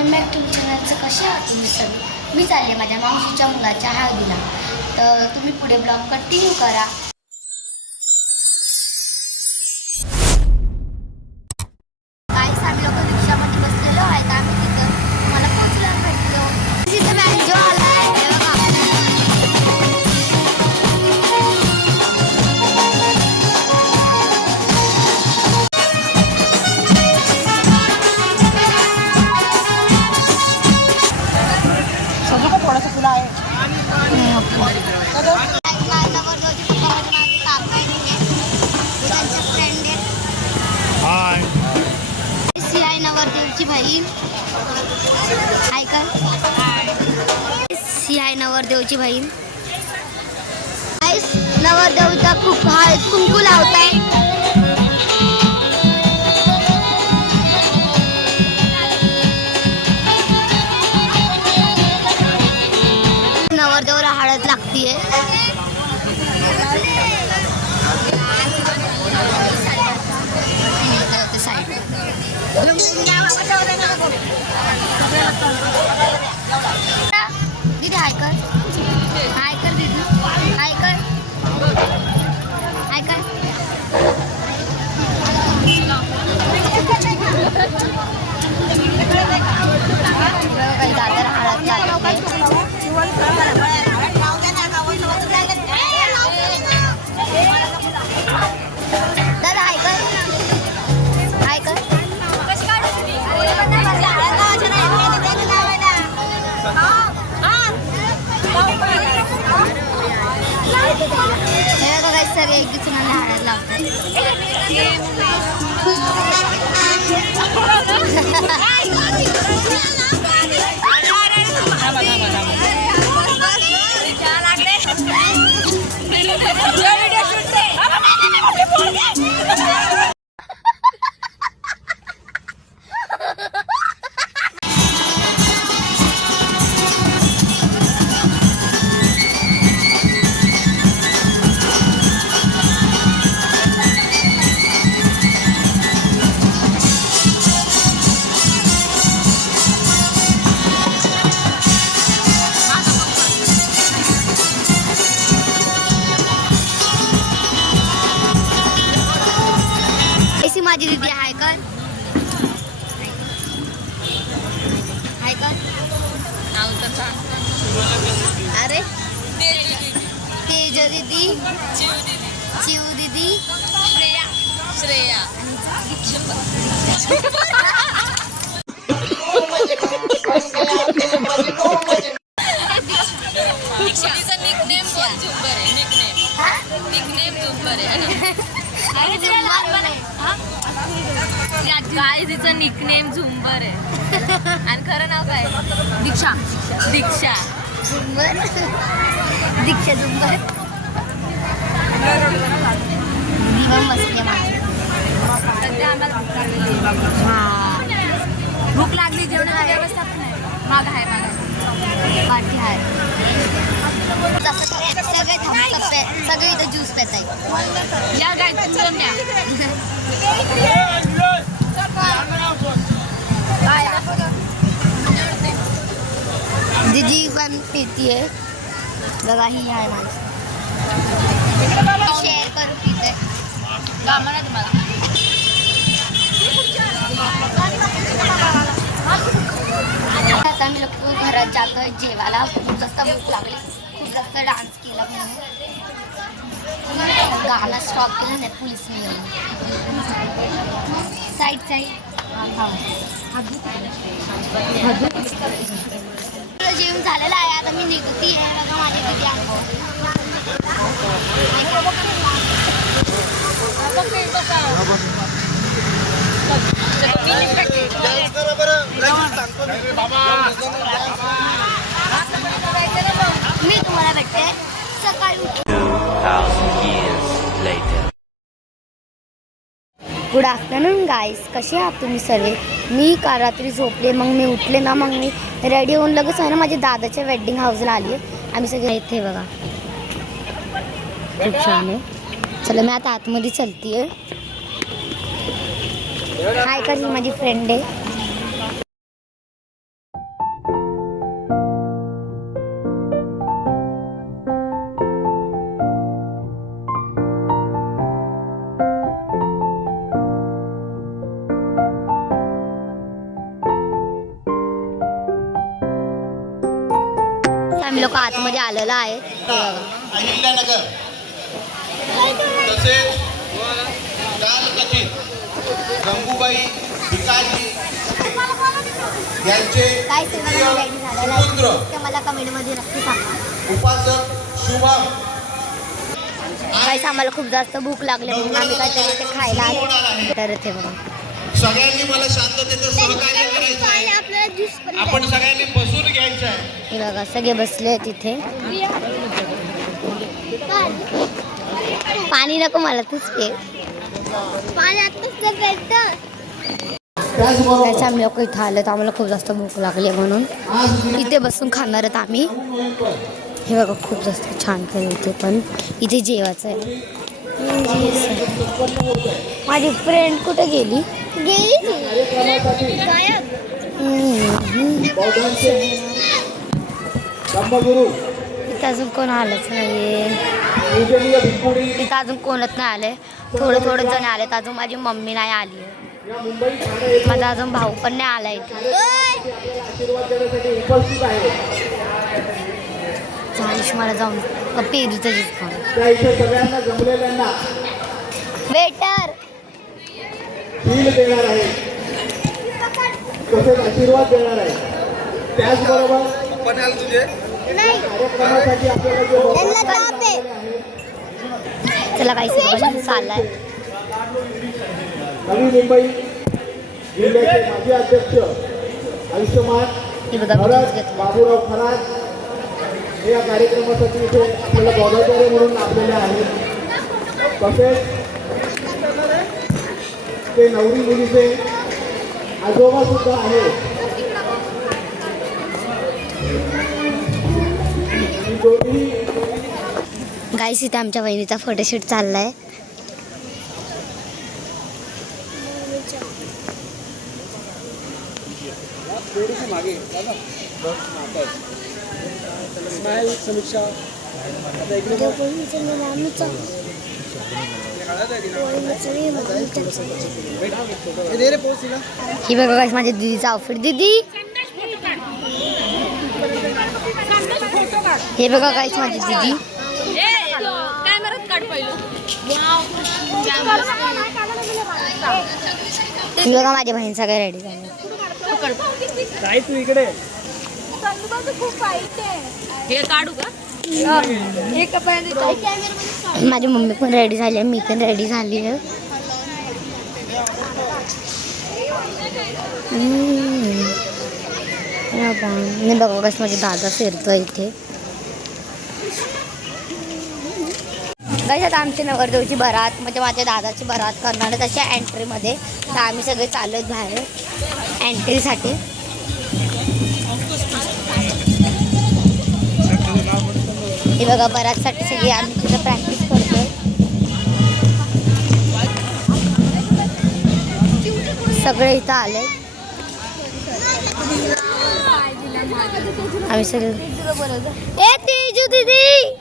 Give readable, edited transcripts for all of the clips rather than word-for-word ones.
Welcome back to चॅनलचं. कसे आहात तुम्ही सगळे? मी चालले माझ्या मावशीच्या मुलाच्या हळदीला, तर तुम्ही पुढे ब्लॉग कंटिन्यू करा. काही आम्ही लोक रिक्षामध्ये बसलेलो आहेत. आम्ही तिथं तुम्हाला पोहोचल्यावर भेटलो. तिथं मॅनेजर आला आहे. थोडासा तुला आहे नवरदेवची बहीण आहे का? सी आहे नवरदेवची बहीण. नवरदेवचा खूप कुंकू लावताय. नवरदेवाला हळद लागतीये. दीदी हाय कर, हाय कर दीदी, हाय कर, हाय कर. काही दादर हळद दादा हाय कर, हाय कर. हे बघा सगळे एक दुसऱ्याला हळद लावतात. माझी दीदी हाय कर, हाय कर. अरे तेज दीदी, चिव दीदी, श्रेया. काय तिचं निकनेम झुंबर आहे आणि खरं नाव काय? दीक्षा. दीक्षा झुंबर, दीक्षा झुंबर. सध्या आम्हाला भूक लागली. जेवण व्यवस्था पण आहे. माग आहे, पाठी आहे. सगळे सगळे इथं ज्यूस पेत आहेत. या गाय तुमचं द्या. दीदी पण पितीये. बघा ही आहे माझी. शेअर करू पिते. कामाला तुम्हाला आता आम्ही लोक घरात जातोय जेवायला. खूप जास्त भूक लागली, खूप जास्त डान्स केला म्हणून गाणं स्टॉप केलं नाही पोलिसने येऊन. साईड जेवण झालेलं आहे. आता मी निघती आहे. बघा माझी किती मी तुम्हाला भेटते सकाळी. गुड आफ्टरनून गाईस. कसे आहात तुम्ही सर्व? मी काल रात्री झोपले, मग मी उठले ना, मग मी रेडी होऊन लगेच आहे ना माझ्या दादाच्या वेडिंग हाऊसला आली आहे. आम्ही सगळे इथे बघा, खूप छान आहे. चला मी आता आतमध्ये चलती आहे. हाय कर, माझी फ्रेंड आहे. आम्ही लोक आतमध्ये आलेलो आहे. अहिल्यानगर तसेच कालकथित गंगूबाई भिकाजी यांचे काय सुपुत्र ते मला कमेंटमध्ये नक्की सांगा. उपासक शुभम गाईस आम्हाला खूप जास्त भूक लागली म्हणून आम्ही काहीतरी ते खायला आलो. तर ते बघा सगळ्यांनी मला शांततेचं सहकार्य करायचं आहे. आपण सगळ्यांनी बसून घ्यायचं आहे. हे बघा सगळे बसले तिथे. पाणी नको मला, तूच पे. त्याच्या आम्ही लोक इथं आलं तर आम्हाला खूप जास्त भूक लागली म्हणून इथे बसून खाणार आहेत आम्ही. हे बघा खूप जास्त छान केलं इथे, पण इथे जेवायचं आहे. माझी फ्रेंड कुठे गेली? इथं अजून कोण आलंच नाहीये. इथं अजून कोणच नाही आले. थोडे जण आलेत. अजून माझी मम्मी नाही आली आहे. माझा अजून भाऊ पण नाही आला इथे. झालीश मला जाऊन पेरूचं ज्यूस खाऊन. वेटर देणार आहे तसेच आशीर्वाद देणार आहे. त्याचबरोबर कार्यक्रमासाठी आपल्याला चला काही सगळं चाललाय. नवी मुंबई जिल्ह्याचे माजी अध्यक्ष आयुष्यमान हे बघा मी ज्यूस घेतलं. बाबूराव खरात हे या कार्यक्रमासाठी इथे आपल्याला गौरवधारी म्हणून लाभलेले आहेत. तसेच ते नवरी मुलीचे आजोबा सुद्धा आहेत. गाईस इथे आमच्या बहिणीचा फोटोशूट चाललाय. ही बघा गाईस माझ्या दीदीचा आउटफिट. दीदी हे बघा गाईस माझी दीदी. कॅमेरात काढ पहिलं. ही बघा माझ्या बहीण सगळे रेडी झाले. तू इकडे हे काढू का? माझी मम्मी पण रेडी झाली आहे. मी पण रेडी झाली आहे. मी बघा कसं माझे दादा फिरतो इथे. गाईस आता आमची नवरदेवची बरात म्हणजे माझ्या दादाची बरात करणार आहे तशा एंट्रीमध्ये. तर आम्ही सगळे चाललो आहेत बाहेर एंट्रीसाठी. हे बघा बरातसाठी सगळी आम्ही तिथं प्रॅक्टिस करतोय. सगळे इथं आले. आम्ही सगळे ए तेजू दीदी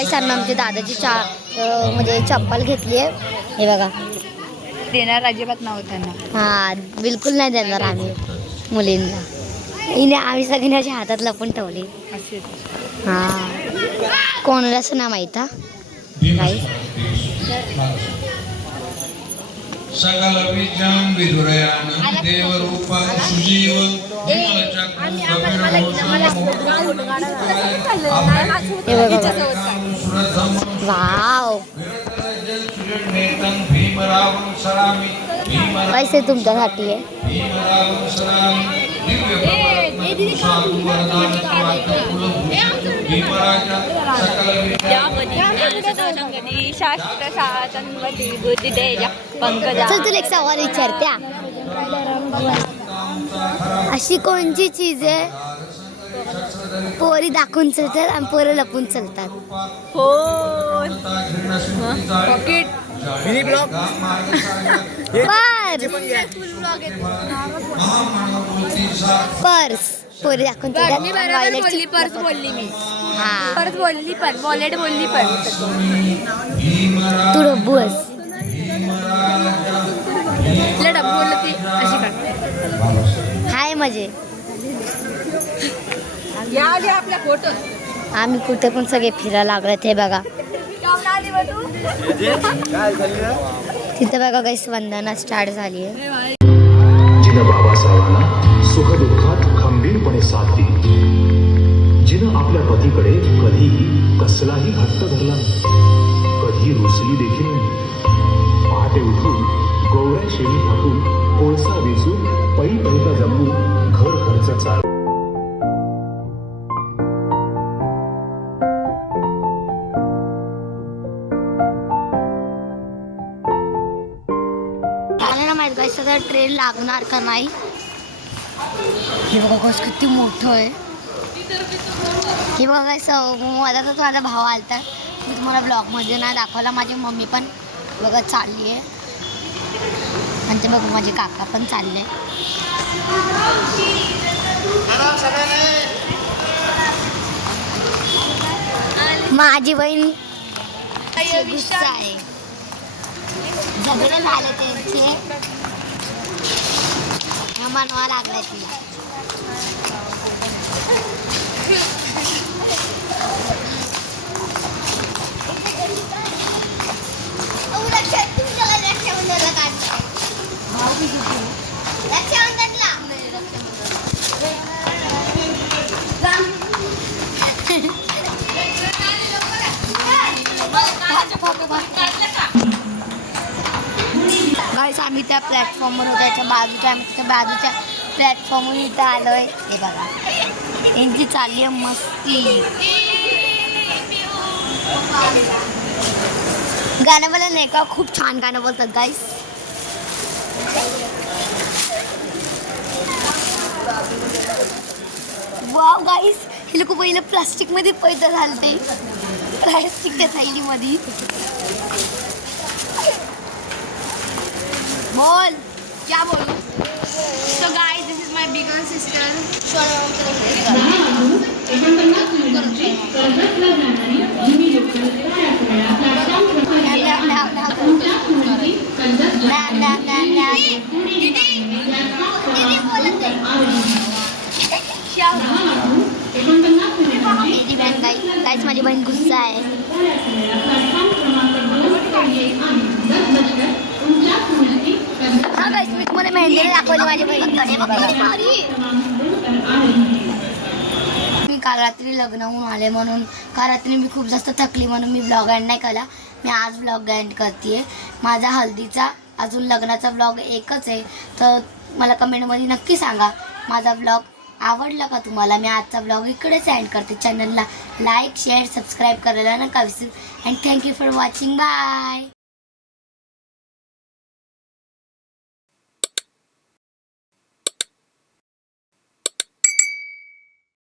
गाईस आम्ही आमच्या दादाची म्हणजे चप्पल घेतली आहे. हे बघा. देणार अजिबात नव्हतं त्यांना. हा बिलकुल नाही देणार आम्ही मुलींना. हिने आम्ही सगळ्यांनी अशा हातात लपून ठेवली. हा कोणालाच ना माहीत हा गाईस. सकल विद्यां विदुरयानं देवरूपं सुजीवं विमलचक्रं हे बघा. वाव भीमरावं सरामि पैसे तुमच्यासाठी आहे. भीमरावं सरामि दिव्य चल तुला एक सवाल विचारत्या. अशी कोणची चीज आहे पोरी दाखवून चलतात आणि पोरं लपून चलतात? पर्स. पोरी दाखवून पर्स बोलली मी. हा पर्स बोलली पण वॉलेट बोलली पण. तू डब्बू आहेस. तिला डब्बू बोलली ती अशी करते. हाय मजे. या आपल्या फोटो. आम्ही कुठे पण सगळे फिरायला लागले. हे बघा तिथे बघा काही वंदना स्टार्ट झाली आहे. जिनं बाबासाहेबांना सुखदुःखात खंबीरपणे साथ दिली, जिनं आपल्या पतीकडे कधीही कसलाही हट्ट धरला नाही, कधी रुसली देखील नाही. पहाटे उठून गौऱ्या शेणी थापून कोळसा वेचून पै पैसा जमवून घर खर्च चालू. माहित काय सगळं ट्रेन लागणार का नाही. हे बघा कसं किती मोठं आहे. हे बघा काय मधातच माझा भाव आलता. मी तुम्हाला ब्लॉगमध्ये नाही दाखवला. माझी मम्मी पण बघा चालली आहे आणि ते बघा माझे काका पण चालले. माझी बहीण गुस्सा आहे. झगडे झाले त्यांचे मनवा लागला तिला. गाईस आम्ही त्या प्लॅटफॉर्मवर होतो. त्याच्या बाजूच्या प्लॅटफॉर्मवर इथं आलो आहे. हे बघा यांची चालली आहे मस्ती. गाणं बोला नाही का खूप छान गाणं बोलतात गाईस. वाव गाईस हे लोक पहिलं प्लास्टिकमध्ये पैदा घालते. प्लास्टिकच्या थैलीमध्ये. बोल क्या बोलू. So guys, this is my bigger sister. गाईस माझी बहीण गुस्सा आहे. हा गाईस मी तुम्हाला मेहंदी दाखवली माझी बहीण. मी काल रात्री लग्नाहून आले म्हणून काल रात्री मी खूप जास्त थकली म्हणून मी ब्लॉग एंड नाही केला. मी आज ब्लॉग एंड करते. माझा हल्दीचा अजून लग्नाचा ब्लॉग एकच आहे. तर मला कमेंटमध्ये नक्की सांगा माझा ब्लॉग आवडला का तुम्हाला. मी आजचा ब्लॉग इकडेच एंड करते. चॅनलला लाईक शेअर सबस्क्राईब करायला नका विसरू. And thank you for watching. Bye.